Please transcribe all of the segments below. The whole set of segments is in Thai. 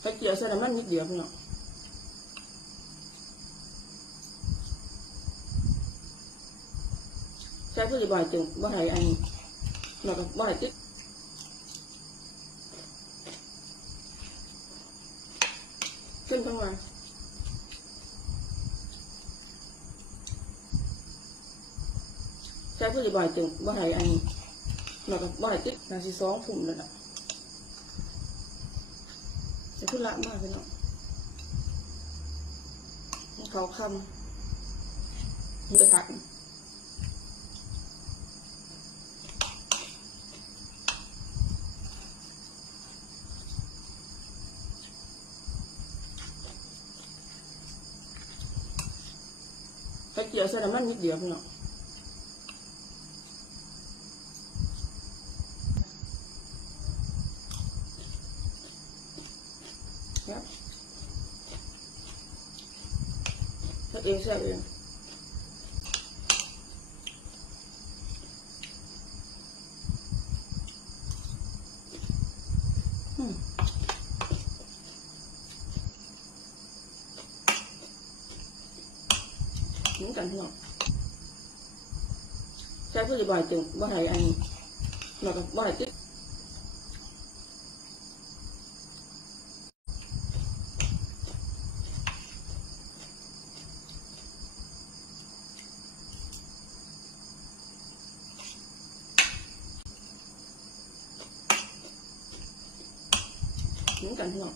ไข่เจียวใส่น้ำมันนิดเดียวพี่น้องใช้ผู้ใหญ่บ่อยจึงบ่ให้อันหนักบ่ให้ติดขึ้นทั้งวันใช้ผู้ใหญ่บ่อยจึงบ่ให้อันหนักบ่ให้ติดนาทีสองฝุ่มเลยล่ะ จะขึ้นละมากพี่น้องให้เขาคำมันจะถัก ไข่เจียวใส่น้ำมันนิดเดียวพี่น้อง chê hmm. sợ những cảnh ngọt. Sao cứ đi bài trường bài thầy ăn. Mà bài tiếp muốn cần hương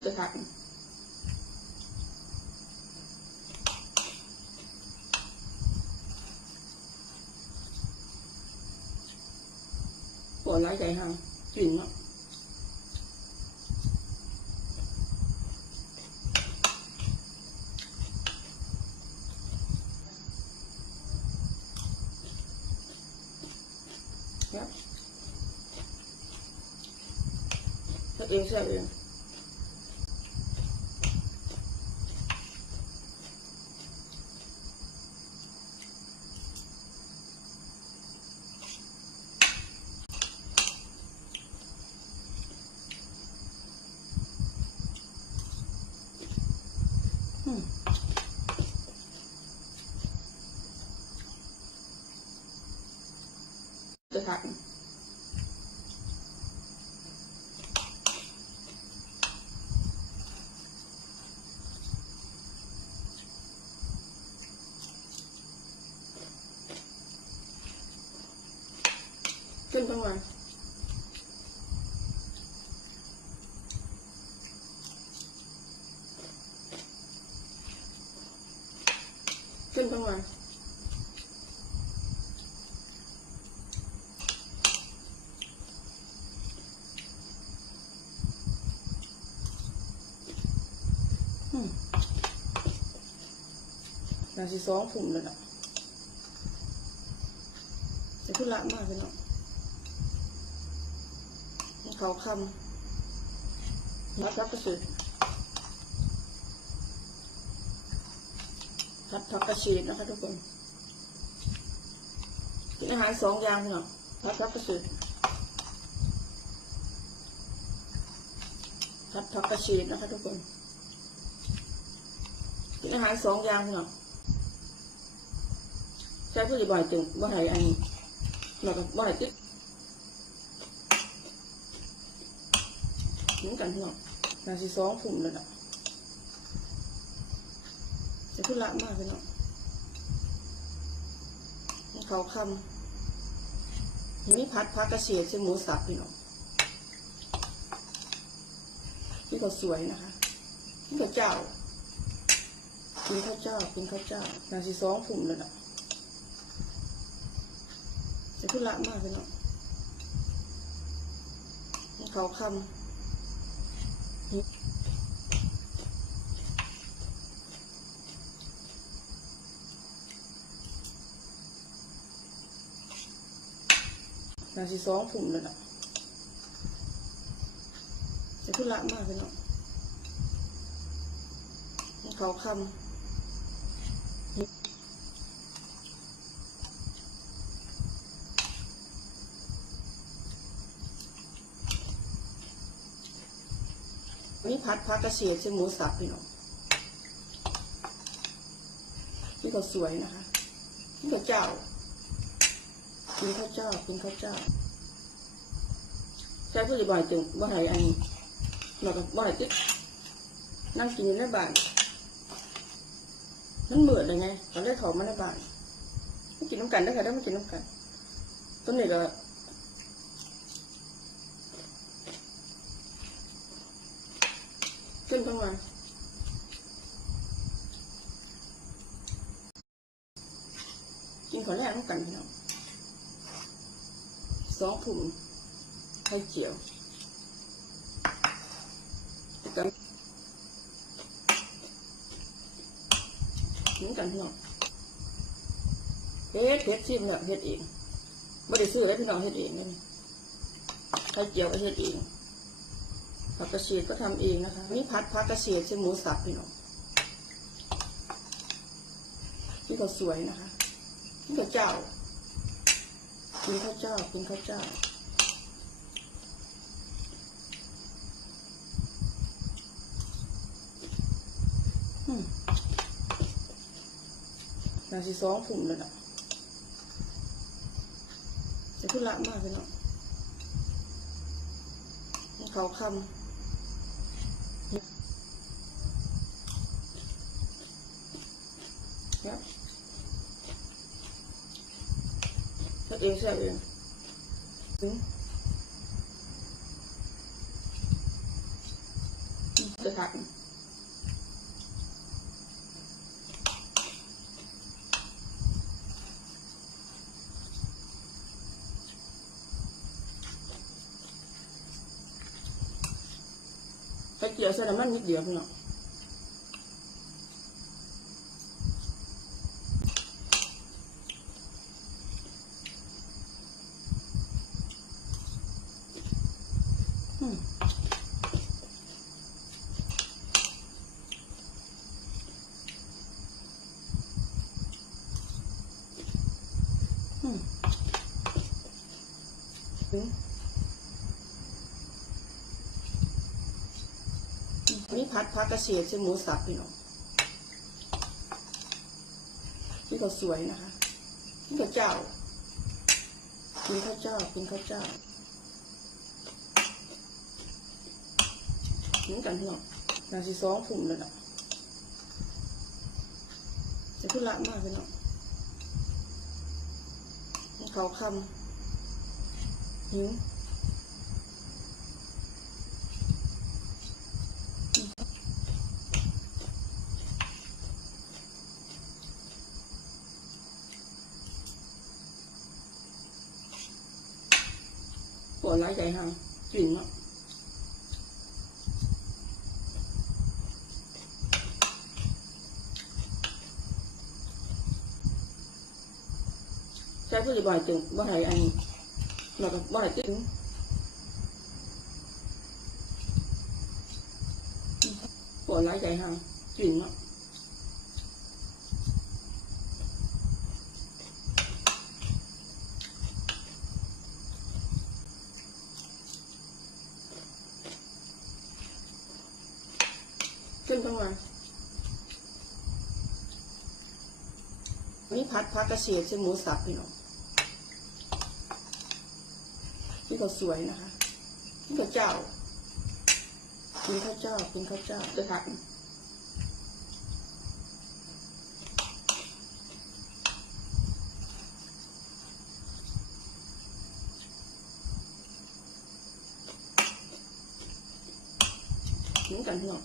tôi thật của nó dày hơn chuyển nó Yep. ติดเหมือนกันพี่น้องจะถัก ปวดร้ายใจห่างกลิ่นเนาะครับถ้าเองใส่เองอืมจะถักขึ้นทั้ง luôn rồi kinh luôn rồi hmm. là chỉ số phụng nữa, đó. Để cứ lạm mà cái nó. เลยล่ะจะขึ้นละมากเลยเนาะให้เขาคำมัดรับกระสุนพัดพักกระชีดนะคะทุกคนกินอาหารสองอย่างพี่น้องพัดพักกระสุนพัดพักกระชีดนะคะทุกคนกินอาหารสองอย่างพี่น้องใช้ผู้ใหญ่บ่อยจึงบ่ให้อันหนักบ่ให้ติด เหมือนกันพี่น้องนาทีสองฝุ่มเลยล่ะจะขึ้นละมากพี่น้องให้เขาคำนี่พัดพักกระเฉดใช้หมูสับพี่น้องนี่ก็สวยนะคะนี่ก็เจ้ากินข้าวเจ้ากินข้าวเจ้านาทีสองฝุ่มเลยล่ะจะขึ้นละมากพี่น้องให้เขาคำ นาสิสองผุ่มเลยนะจะทุละมากเลยเนาะเขาคำนี่พัดพักกระเฉดใช่หมูสับพี่น้องนี่ก็สวยนะคะ นี่ก็เจ้า กินข้าวเจ้ากินข้าวเจ้าใช้ผู้ใหญ่บ่อยจึงบ่ให้อันหนอกกับบ่ให้ติ๊กนั่งกินอยู่ในบ้านนั่นเบื่อเลยไงตอนแรกเขามาในบ้านไม่กินน้ำกันได้ค่ะได้ไม่กินน้ำกันต้นนี้ก็ขึ้นทั้งวันกินขอแรกน้ำกันพี่น้อง สองถุงไข่เจียวกันหมูกันพี่น้องเฮ็ดเฮ็ดชิมเนี่ยเฮ็ดเองไม่ได้ซื้อเลยพี่น้องเฮ็ดเองเลยนี่ไข่เจียวก็เฮ็ดเองผักกระเฉดก็ทำเองนะคะนี่พัดผักกระเฉดใช้หมูสับพี่น้องนี่ก็สวยนะคะนี่ก็เจ้า กินข้าวเจ้า กินข้าวเจ้าอืมนาสิสองผุ่มเลยนะจะพูดละมากไปเนาะเขาคำ Cắt đi sợi đi Tôi thật Cái chiều sao là mất nhít điểm không ạ? อืมนี่พัดพักกระเฉดใช้หมูสับพี่น้องนี่ก็สวยนะคะนี่ก็เจ้ากินข้าวเจ้ากินข้าวเจ้าเหมือนกันพี่น้องนาสิสองถุงเลยนะจะพูดละมากพี่น้องเขาคำ yếu của nó dày hơn chuyển nó. Trái có gì bài chừng có thể ăn. เนาะใช้ผู้ใหญ่บ่อยจริงปวดร้ายใจหางกลิ่นเนาะขึ้นทั้งวันนี่พัดพักกระเฉดใช้หมูสับพี่น้อง นี่ก็สวยนะคะนี่ก็เจ้ากินข้าวเจ้ากินข้าวเจ้าจะถักเหมือนกันพี่น้อง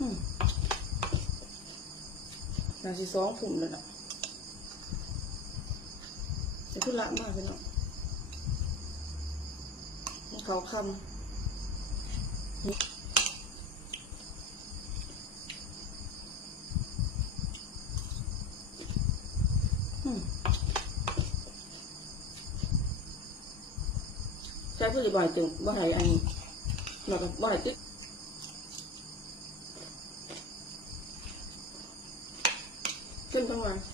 อืมนา สิสองถุงเลยนะจะพูดละมากไปเนาะเขาคำใช้ผู้ใหญ่บ่อยจึงบ่ให้อันหนอกกับบ่ให้ติ๊ก Good lord.